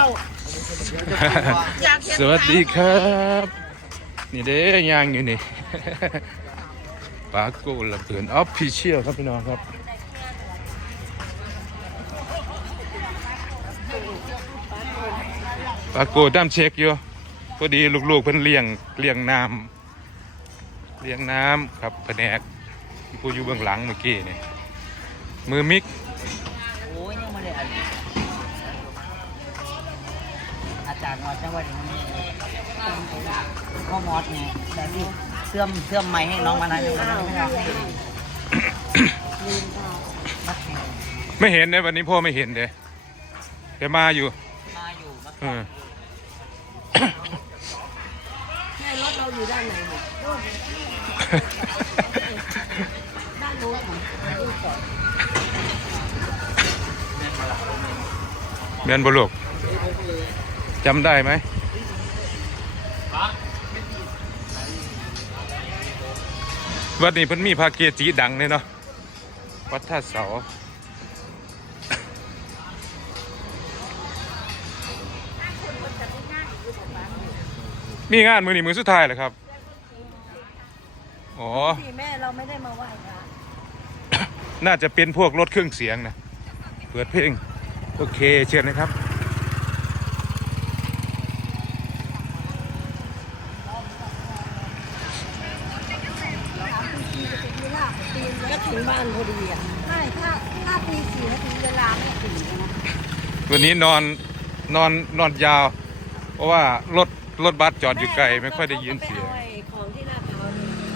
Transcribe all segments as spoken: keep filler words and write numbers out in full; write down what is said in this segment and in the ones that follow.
สวัสดีครับนี่เด้ย่างอยู่นี่ปาโก้ละเพื่อนออฟฟิเชียลครับพี่น้องครับปาโก้ด้ามเช็คอยู่พอดีลูกๆเพิ่นเลี้ยงเลี้ยงน้ำเลี้ยงน้ำครับแผนกที่ผู้อยู่เบื้องหลังเมื่อกี้นี่มือมิกโอ้ยยังไม่ได้อ่านอาจารย์มอสจังหวัดนี้ข้อมอสเนี่ยแต่ที่เสื่อมเสื่อมใหม่ให้น้องมานะยังไม่ได้ให้ไม่เห็นเลยวันนี้พ่อไม่เห็นเลยแกมาอยู่มาอยู่มาเออแค่รถเราอยู่ด้านไหนเนี่ยด้านโน้นเมียนบุรุษจำได้ไหมวัดนี้เพิ่นมีพระเกจิดังเลยเนาะวัดท่าเสามีงานมือนี้มือสุดท้ายเหรอครับอ๋อแม่เราไม่ได้มาไหว้พระน่าจะเป็นพวกรถเครื่องเสียงนะเปิดเพลงโอเคเชิญนะครับก็ถึงบ้านพอดีอ่ะใช่ถ้าถ้าตีสี่นาทีเวลาไม่ถึงนะวันนี้นอนนอนนอนยาวเพราะว่ารถรถบัสจอดอยู่ไกลไม่ค่อยได้ยินเสียงของที่ลาดพร้าว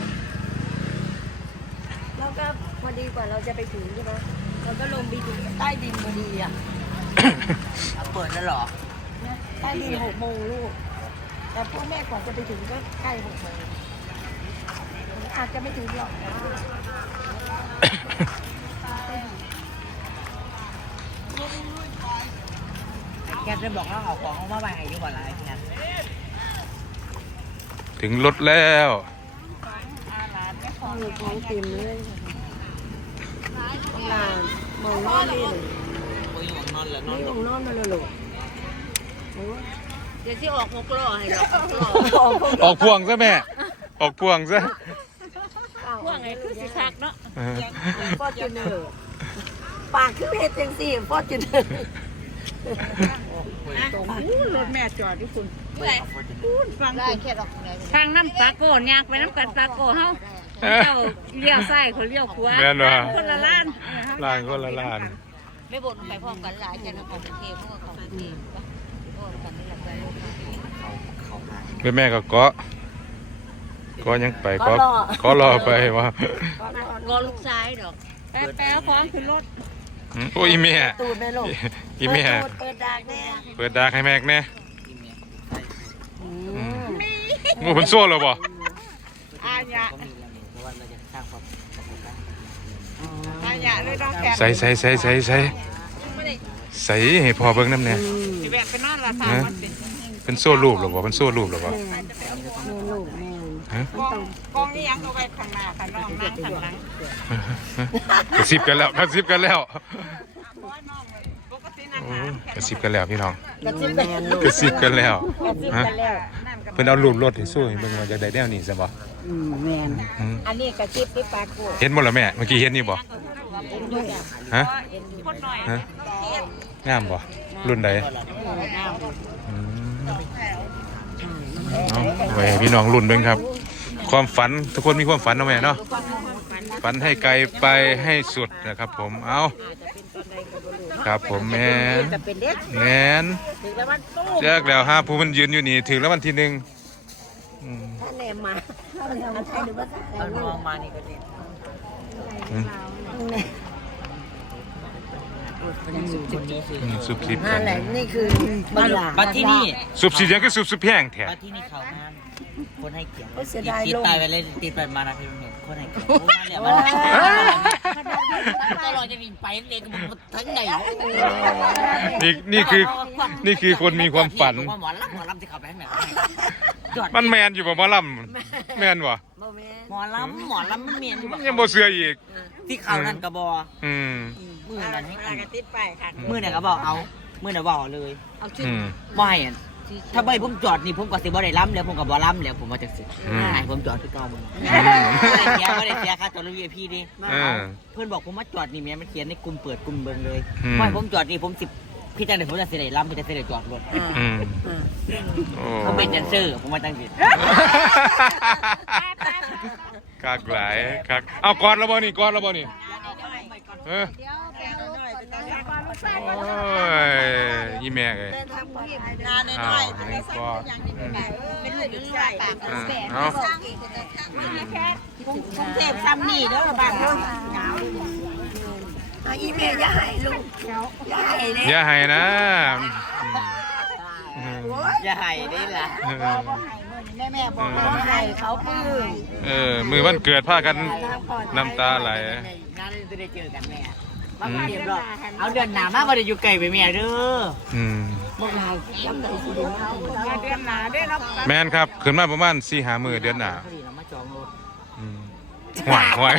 แล้วก็พอดีกว่าเราจะไปถึงใช่ไหมเราก็ลงไปดูใต้ดินพอดีอ่ะเปิดแล้วหรอใต้ดินหกโมงลูกแต่พวกแม่กว่าจะไปถึงก็ใกล้หกโมงอาจจะไม่ถึงหรอกแกจะบอกว่าเอาของมาใบให้ยุ่งอะไรเนี่ยถึงรถแล้วของเต็มเลยลานมองนอนนี่เลยไม่ยอมนอนเลยนอนไม่ยอมนอนมาเลยลูกเดี๋ยวที่ออกหกล้อให้เราออกพวงซะแม่ออกพวงซะพวงไงคือสิคักเนาะฟอร์จูเนอร์ปากคือเพชรจังสี่ฟอร์จูเนอร์รถแม่จอดที่คุณเมื่อฟังคุณทางน้ำตาโกนยากไปน้ำกันตาโกเฮาเจ้าเลี้ยวซ้ายคนเลี้ยวขวาคนละล้านล้านคนละล้านไม่บ่นไปพร้อมกันหลายจะนของเทพพวกของเทพพวกกันนี่แหละไปแม่ก็เกาะก็ยังไปก็ก็รอไปว่ารอลูกชายดอกแป๊ะแป๊ะพร้อมขึ้นรถโอ้ยแม่ตูดแม่ลูกอีแม่เปิดดากแน่เปิดดากให้แม่แน่งูเป็นโซ่เลยบ่อาญะอาญะเลยน้องแกใส่ใส่ใส่ใส่ใส่ใส่ให้พอเบิ้งน้ำเนี่ยสิแบกไปนอนละสามวันเป็นโซ่รูปหรือเปล่าเป็นโซ่รูปหรือเปล่ากองนี้ยังเอาไว้ข้างหน้าข้างนอกนั่งข้างหลังกระซิบกันแล้วกระซิบกันแล้วกระซิบกันแล้วพี่น้องกระซิบกันแล้วฮะเพิ่นเอารูปรถให้สู้เบิ่งว่าจะได้แนวนี้ซะบ่อืมแม่นอันนี้กระซิบที่ปากกูเห็นบ่ล่ะแม่เมื่อกี้เห็นนี่บ่ฮะฮะงามบ่รุ่นใดเอาไว้พี่น้องรุ่นเบิ่งครับความฝันทุกคนมีความฝันเนาะแม่เนาะฝันให้ไกลไปให้สุดนะครับผมเอาครับผมแม่แม่นแจ้กแล้วฮะผู้มันยืนอยู่นี่ถึงแล้ววันที่หนึ่งถ้าแนมมาถ้ามันทำใช่หรือว่าถ้ามองมานี่ก็ดีซุปคลิปนั่นแหละนี่คือบัตรที่นี่ซุปสีแดงก็ซุปซุปแห้งแท้บัตรที่นี่เขางานคนให้เกียรติติดตายไปเลยติดไปมานาทีนึงคนให้เกียรติเนี่ยมันตลอดจะมีไปเองมันทั้งไหนนี่นี่คือนี่คือคนมีความฝันหมอลำหมอลำที่เขาไปข้างไหนมันแมนอยู่ป่ะหมอลำแมนวะหมอลำหมอลำมันแมนอยู่ยังบ่เสืออีกที่เขานั่นกระบออืมมือนั่นให้กระติดไปค่ะมือเนี่ยกระบอกเอาเมื่อน่ะว่าเลยเอาชื่ออืมบ่ให้อะถ้าบ่ให้ผมจอดนี่ผมก็สิบ่ได้ล้ำแล้วผมก็บ่ล้ำแล้วผมว่าจังซี่อืมให้ผมจอดคือเก่ามึงอืมบ่ได้เสียบ่ได้เสียค่าจอดรถ วี ไอ พี ดิเออเพิ่นบอกผมมาจอดนี่แม่มันเขียนในกลุ่มเปิดกลุ่มเบิ่งเลยอืมบ่ให้ผมจอดนี่ผมสิพี่จังได๋ผมจะสิได้ล้ำพี่จะสิได้จอดรถอืมโอ้ผมเป็นแดนเซอร์ผมมาจังซี่คักหลายคักเอากอดแล้วบ่นี่กอดแล้วบ่นี่เออโอ้ยอีแม่เอ้ยเดินทางปลอดภัยงานอ้าน้อวย อันนี้ก็อืมเป็นลูกอยู่ใส่ปากเออเอากรุงเทพซ้ำนี่เด้อบ้านเฮาอ่ะอีเมย์อย่าให้ลูกอย่าให้เลยอย่าให้นะอืมอย่าให้ได้ล่ะเออแม่แม่บอกอย่าให้เขาปลื้มเออมือวันเกิดพากันน้ำตาไหลงานนี้จะได้เจอกันแม่มาเรียบร้อยเอาเดือนหน้ามาบ่ได้อยู่ไกลไปแม่เด้ออืมพวกเราจำได้สิเดียวเอาเดือนหน้าได้รับแมนครับขึ้นมาประมาณสี่หามือเดือนหน้าพอดีเรามาจองรถอืมห่วยห่วย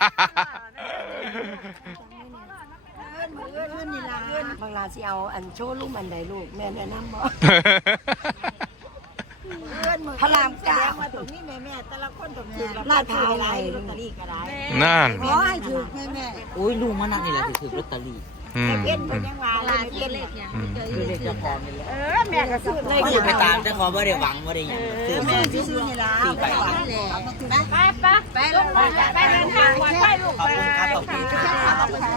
เอื้อนมือเอื้อนเอื้อนนี่ล่ะเอื้อนบางลาสิเอาอันโชว์ลูกอันใดลูกแม่แนะนำบ่เอื้อนมือพระรามเก้าว่าตรงนี้แม่แม่แต่ละคนตรงนี้ลาดพร้าวอะไรลอตเตอรี่ก็ได้นั่นขอให้ถูกแม่แม่โอ้ยลุงมานั่งนี่แหละถือลอตเตอรี่อืมเพ็นเป็นยังว่าลาเพ็นอืมคือเลขเจ้าของนี่แหละเออแม่ก็ซื้อเลยไม่ไปตามเจ้าของบ่ได้หวังบ่ได้หยังซื้อแม่แม่ที่ซื้อนี่ล่ะซื้อไปไปไปไปไปลงไปไปเดินทางปลอดภัยลูกขอบคุณครับขอบคุณครับ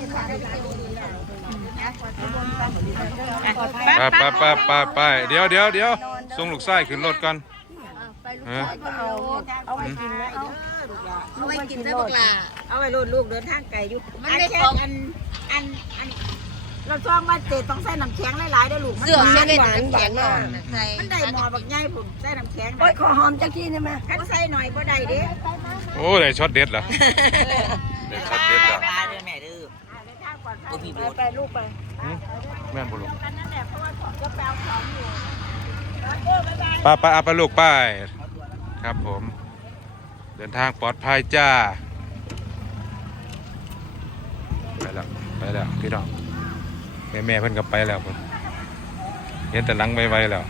ไปไปไปไปไปเดี๋ยวเดี๋ยวเดี๋ยวส่งลูกไส้ขึ้นรถก่อนเออก็เอาเอาไว้กินนะเอาเอาไว้กินได้บักลาเอาไว้ลูกลูกเดินทางไกลอยู่มันได้ของอันอันอันเราซ่องว่าเจต้องใส่น้ำแข็งหลายๆได้ลูกมันหวานหวานหวานมากมันได้หมอบักใหญ่ผมใส่น้ำแข็งโอ้ยขอหอมจักทีได้ไหมคันใส่หน่อยบ่ได้เด้โอ้ได้ช็อตเด็ดเหรอได้ช็อตเด็ดเหรอตาเด้อแม่เด้อตัวพี่โบดไปลูกไปหึแม่นบ่ลูกอันนั้นแหละเพราะว่าของก็แปลของอยู่ป้าป้าเอาไปลูกไป้ายครับผม เดินทางปลอดภัยจ้าไปแล้วไปแล้วพี่น้องแม่แม่เพิ่นก็ไปแล้วผมเห็นแต่หลังไวๆแล้ว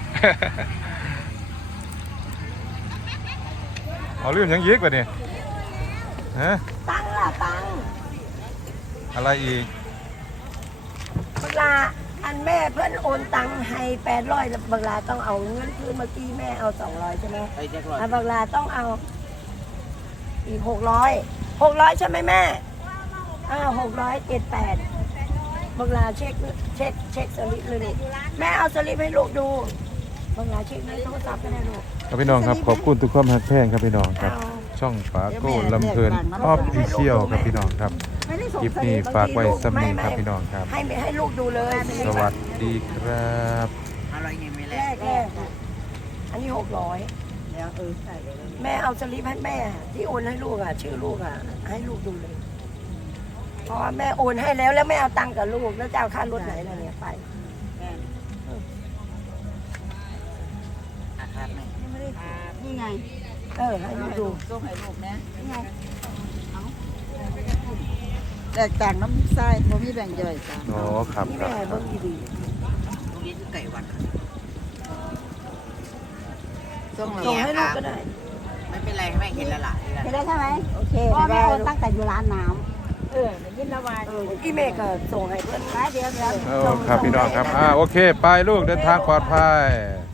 เอาเรื่องหยังยีกวะเนี่ยฮะตังค์ล่ะตังค์อะไรอีกเวลาอันแม่เพื่อนโอนตังค์ให้แปดร้อยบางลาต้องเอาเงินคืนเมื่อกี้แม่เอาสองร้อยใช่ไหมไอ้แจ็ครอดอ่ะบางลาต้องเอาอีกหกร้อยหกร้อยใช่ไหมแม่อ่าหกร้อยเจ็ดแปดบางลาเช็คเช็คเช็คสลิปเลยดิแม่เอาสลิปให้ลูกดูบางลาเช็คในโทรศัพท์ก็ได้ลูกครับพี่น้องครับขอบคุณทุกความฮักแพงครับพี่น้องครับ ช่องฝาโก้ลำเพลินออฟฟิเชียลครับพี่น้องครับไม่ได้ส่งคลิปสนี้บฝากไว้บงทีสำนีครับไม่พี่น้องครับให้ให้ลูกดูเลยสวัสดีครับอร่อยยังไม่แลแรกแรกอันนี้หกร้อยแล้วเออใส่เลยแม่เอาสลิปให้แม่ ที่โอนให้ลูกอ่ะ ชื่อลูกอ่ะ ให้ลูกดูเลยเพราะว่าแม่โอนให้แล้วแล้วแม่เอาตังค์กับลูกแล้วจะเอาค่ารถไหนล่ะเนี่ยไปอาคารไหมนี่ไงเออให้ลูกดูส่งให้ลูกนะนี่ไงแตกต่างน้ำทรายบ่มีแบ่งย่อยจ้ะอ๋อครับนี่ครัแม่บเบิ่งดีตรงนี้คือไก่วัดส่งๆให้ส่งให้ลูกก็ได้ไม่เป็นไรแม่เห็นแล้วล่ะเห็นได้ใช่ไหมโอเคพ่อแม่ได้โอนตั้งแต่อยู่ร้านน้ำเออได้ยินแล้วว่าเออพี่แม่ก็ส่งให้เพื่อนไปเดี๋ยวเดี๋ยวโอ้ครับพี่น้องครับอ่าโอเค ไปลูกเดินทางปลอดภัย